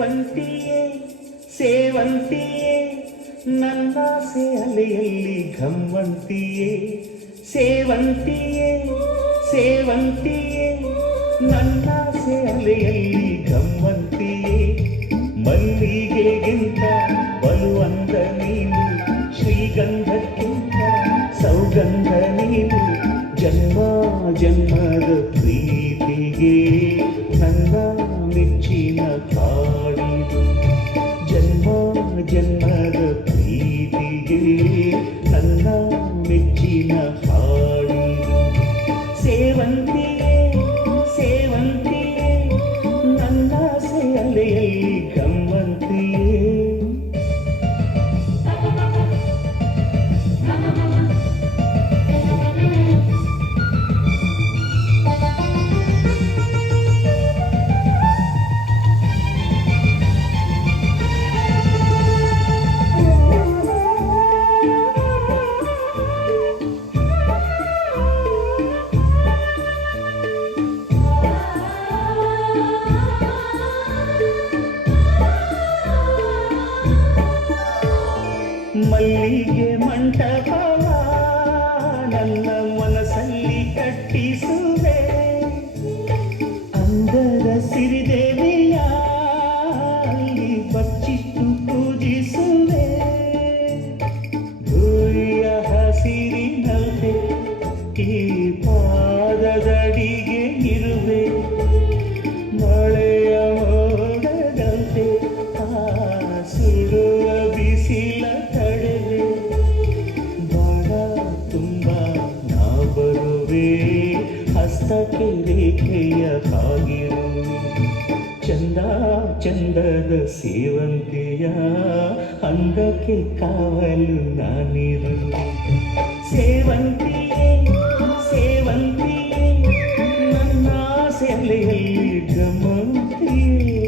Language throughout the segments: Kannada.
ಸೇವಂತಿಯೇ ಸೇವಂತಿಯೇ ನನ್ನಾಸೆ ಅಲೆಯಲ್ಲಿ ಘಮ್ಮಂತಿಯೇ ಸೇವಂತಿಯೇ ಸೇವಂತಿಯೇ ನನ್ನಾಸೆ ಅಲೆಯಲ್ಲಿ ಘಮ್ಮಂತಿಯೇ ಮಲ್ಲಿಗೆಗಿಂತ ಬಲುವಂದ ನೀನು ಶ್ರೀಗಂಧಕ್ಕಿಂತ ಸೌಗಂಧ ನೀನು ಜನ್ಮ ಜನ್ಮದ ಪ್ರೀತಿಗೆ ನನ್ನ ಮೆಚ್ಚಿನ ಕಾಡಿದು ಜನ್ಮ ಜನ್ಮದ ಪ್ರೀತಿಗೆ ನನ್ನ ಮೆಚ್ಚಿನ ಹಾಡಿದು ಸೇವಂತಿಯೇ ಸೇವಂತಿಯೇ ನನ್ನ ಅಲೆಯಲ್ಲಿ ಗಮ್ಮಂತಿಯೇ ಮಲ್ಲಿಗೆ ಮಂಟಪವ ನನ್ನ ಮನಸ್ಸಲ್ಲಿ ಕಟ್ಟಿಸುವೆ ಅಂದದ ಸಿರಿದೇವಿಯ ಅಲ್ಲಿ ಬಚ್ಚಿಟ್ಟು ಪೂಜಿಸುವೆ ಭೂಯ ಹಸಿರಿನಲ್ದೆ ಈ ಪಾದದಡಿಗೆ ಇರುವೆ ಮಳೆಯ ಮೋಡದಂತೆ ಸುಡುವ ಬಿಸಿಲ ತಡೆವೆ ಬಾಳ ತುಂಬ ನಾ ಬರುವೆ ಹಸ್ತಕ್ಕೆ ರೇಖೆಯ ಹಾಗಿರುವೆ ಚಂದ ಚಂದದ ಸೇವಂತಿಯ ಅಂದಕ್ಕೆ ಕಾವಲು ನಾನಿರುವೆ ಸೇವಂತಿಯೇ ಸೇವಂತಿಯೇ ನನ್ನ ಸೆಲೆಯಲ್ಲಿ ಗಮಂತಿಯೇ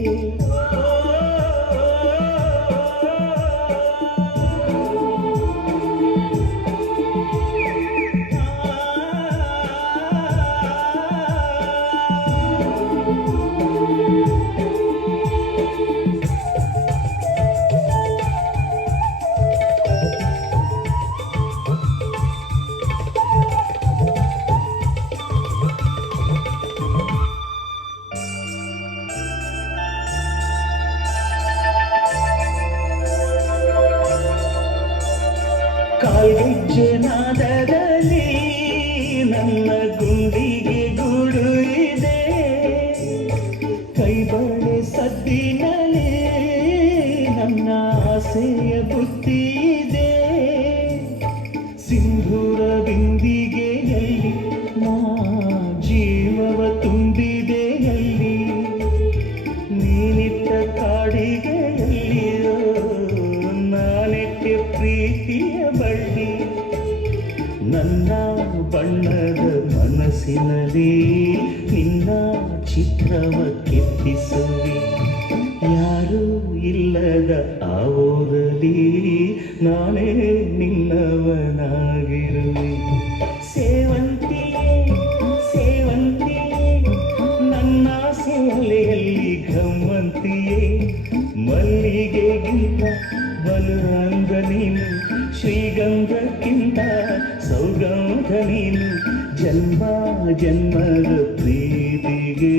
ಕಾಲ್ಗೆಜ್ಜೆ ನಾದದಲ್ಲಿ ನನ್ನ ಗುಂಡಿಗೆ ಗೂಡು ಇದೆ ಕೈಬಳೆ ಸದ್ದಿನಲ್ಲಿ ನನ್ನ ಆಸೆಯ ಬುದ್ಧಿ ಇದೆ ಸಿಂಧೂರ ಬಿಂದಿಗೆಯಲ್ಲಿ ನಾ ಜೀವವ ತುಂಬಿದೆಯಲ್ಲಿ ನೀನಿಟ್ಟ ಕಾಡಿಗೆಯಲ್ಲಿಯೋ ನಾನೆಟ್ಟೆ ಪ್ರೀತಿಯ ಬಳ್ಳಿ ನನ್ನ ಬಣ್ಣದ ಮನಸ್ಸಿನಲ್ಲಿ ನಿನ್ನ ಚಿತ್ರವ ಕೆತ್ತಿಸುವೆ ಯಾರೂ ಇಲ್ಲದ ಆ ಊರಲ್ಲಿ ನಾನೇ ನಿನ್ನವನಾಗಿರುವೆ ಸೇವಂತಿಯೇ ಸೇವಂತಿಯೇ ನನ್ನ ಅಲೆಯಲ್ಲಿ ಘಮ್ಮಂತಿಯೇ ಮಲ್ಲಿಗೆಗಿಂತ ಬಲು ಅಂದ ನೀನು ಶ್ರೀಗಂಧಕ್ಕಿಂತ ಸೌಗಂಧ ನೀನು ಜನ್ಮ ಜನ್ಮದ ಪ್ರೀತಿಗೆ